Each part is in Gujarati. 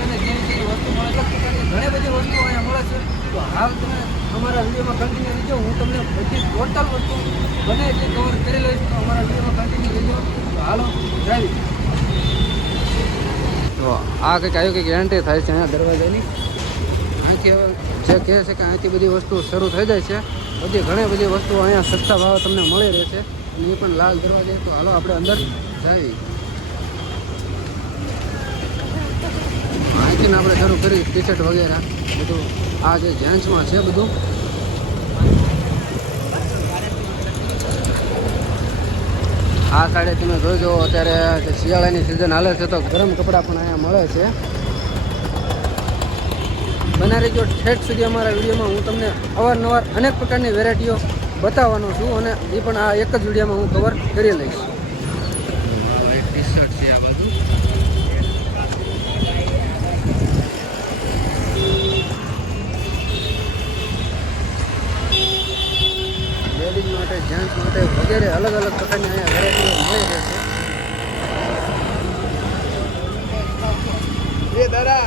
છે અને જેવી જેવી વસ્તુ મળે છે ઘણી બધી વસ્તુઓ અહીંયા મળે છે. તો હાલ તમે અમારા વિડીયોમાં કન્ટિન્યુ રહેજો. હું તમને બધી ટોટલ વસ્તુ બને એટલી કવર કરી લઈશ. તો અમારા વિડીયોમાં કન્ટિન્યુ રહેજો. તો હાલો ડ્રાઈવ. તો આ કંઈક આવ્યું કંઈક એન્ટ્રી થાય છે અહીંયા દરવાજાની. અહીંથી હવે જે કહે છે કે અહીંથી બધી વસ્તુ શરૂ થઈ જાય છે. બધી ઘણી બધી વસ્તુઓ અહીંયા સસ્તા ભાવે તમને મળી રહેશે. અને એ પણ લાલ દરવાજે. તો હાલો આપણે અંદર જઈએ. અહીંથી આપણે શરૂ કરી ટી શર્ટ વગેરે બધું આ જે જેન્ટ્સમાં છે બધું. આ સાઈડે તમે જોજો અત્યારે જે શિયાળાની સિઝન હાલે છે તો ગરમ કપડાં પણ અહીંયા મળે છે. બના રહેજો ઠેઠ સુધી અમારા વિડીયોમાં. હું તમને અવારનવાર અનેક પ્રકારની વેરાયટીઓ બતાવવાનો છું અને એ પણ આ એક જ વિડીયોમાં હું કવર કરી લઈશ. ટી શર્ટ છે આ બાજુ. લેડીઝ માટે જેન્ટ્સ માટે વગેરે અલગ અલગ પ્રકારની અહીંયા વેરાયટીઓ મળી રહેશે. એ દાદા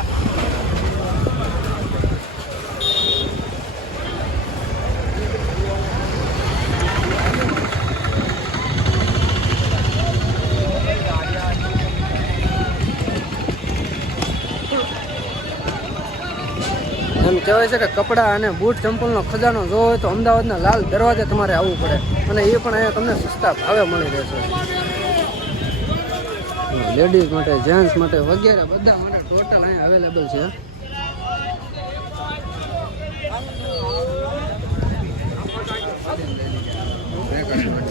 એમ કહેવાય છે કે કપડાં અને બૂટ ચંપલનો ખજાનો જોવો હોય તો અમદાવાદના લાલ દરવાજે તમારે આવવું પડે અને એ પણ અહીંયા તમને સસ્તા ભાવે મળી રહેશે. લેડીઝ માટે જેન્ટ્સ માટે વગેરે બધા માટે ટોટલ અહીંયા અવેલેબલ છે.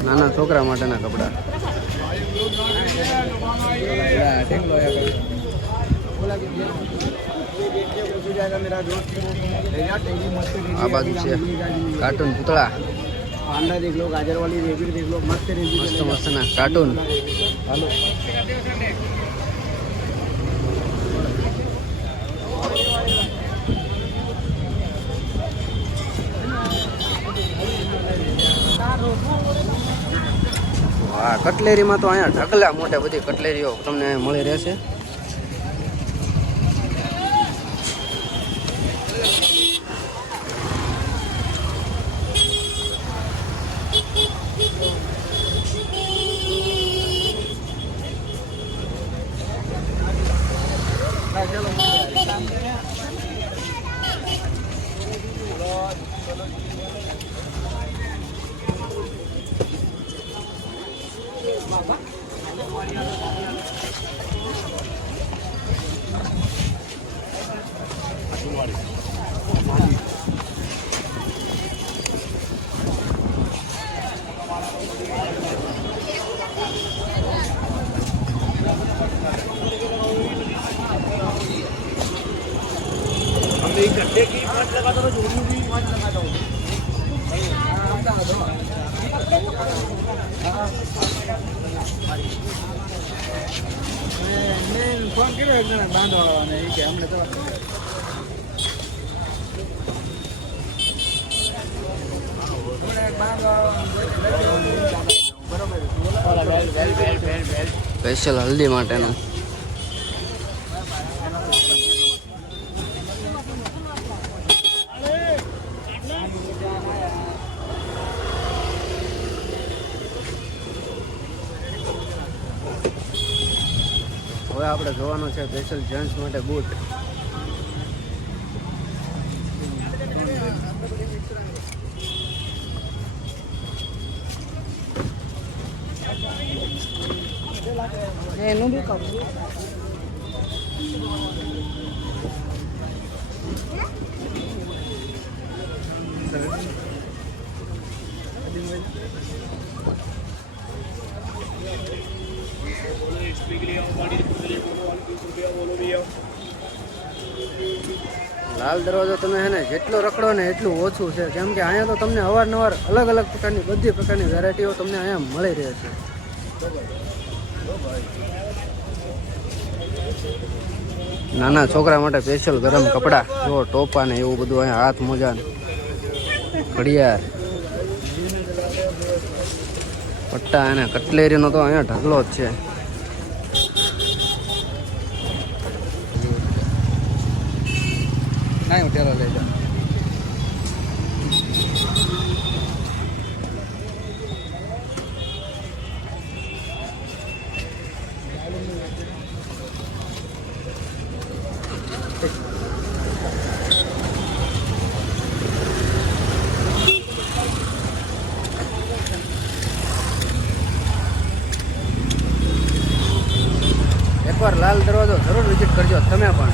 નાના છોકરા માટેના કપડાં. આ બાજુ છે કાર્ટૂન પુતળા. पांडा देख लो, गाजर वाली रेबीट देख लो, मस्त रेबीट, मस्त मस्त ना कार्टून. हेलो वाह, कटलेरी में तो अँ ढगला मोटे बड़ी कटलेरीओ तमने मळी रहेशे. गड्ढे की 5 लगा दो, जोड़ू भी 5 लगा दो. फोन करो एक जन बांध वाला ने कि हमने तो स्पेशल हल्दी माटेनो હવે આપણે જોવાનો છે સ્પેશિયલ જેન્ટ્સ માટે બૂટ. એનું બી કહું લાલ દરવાજો તમે હે ને જેટલો રખડો ને એટલું ઓછું છે, કેમ કે અહીંયા તો તમને અવારનવાર અલગ અલગ પ્રકારની બધી પ્રકારની વેરાયટીઓ તમને અહીંયા મળી રહે છે. નાના છોકરા માટે સ્પેશિયલ ગરમ કપડાં, જો ટોપા ને એવું બધું અહીંયા, હાથ મોજા, ઘડિયાળ, પટ્ટા અને કટલેરીનો તો અહીંયા ઢગલો જ છે. હા હું ટેરો લઈ જાઉં. એકવાર લાલ દરવાજો જરૂર વિઝિટ કરજો તમે પણ,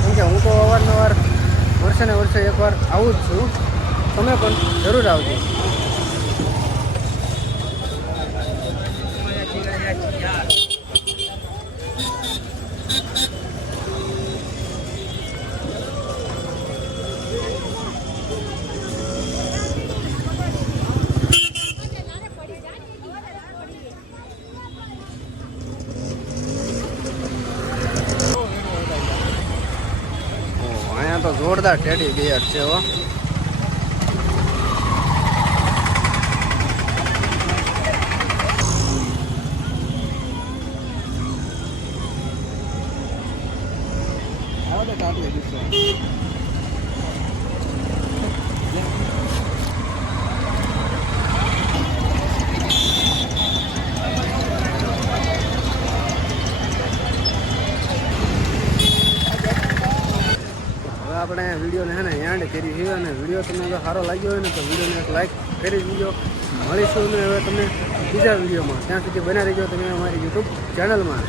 કેમ કે હું તો અવારનવાર વર્ષે ને વર્ષે એકવાર આવું જ છું. તમે પણ જરૂર આવજો. અહીંયા તો જોરદાર ટેડી બિયર છે હો. આપણે વિડીયોને છે ને એન્ડ કરી છે, અને વિડીયો તમને જો સારો લાગ્યો હોય ને તો વિડીયોને એક લાઈક કરી દીજો. મળીશું ને હવે તમને બીજા વિડીયોમાં. ત્યાં સુધી બન્યા રહેજો તમે અમારી યુટ્યુબ ચેનલમાં.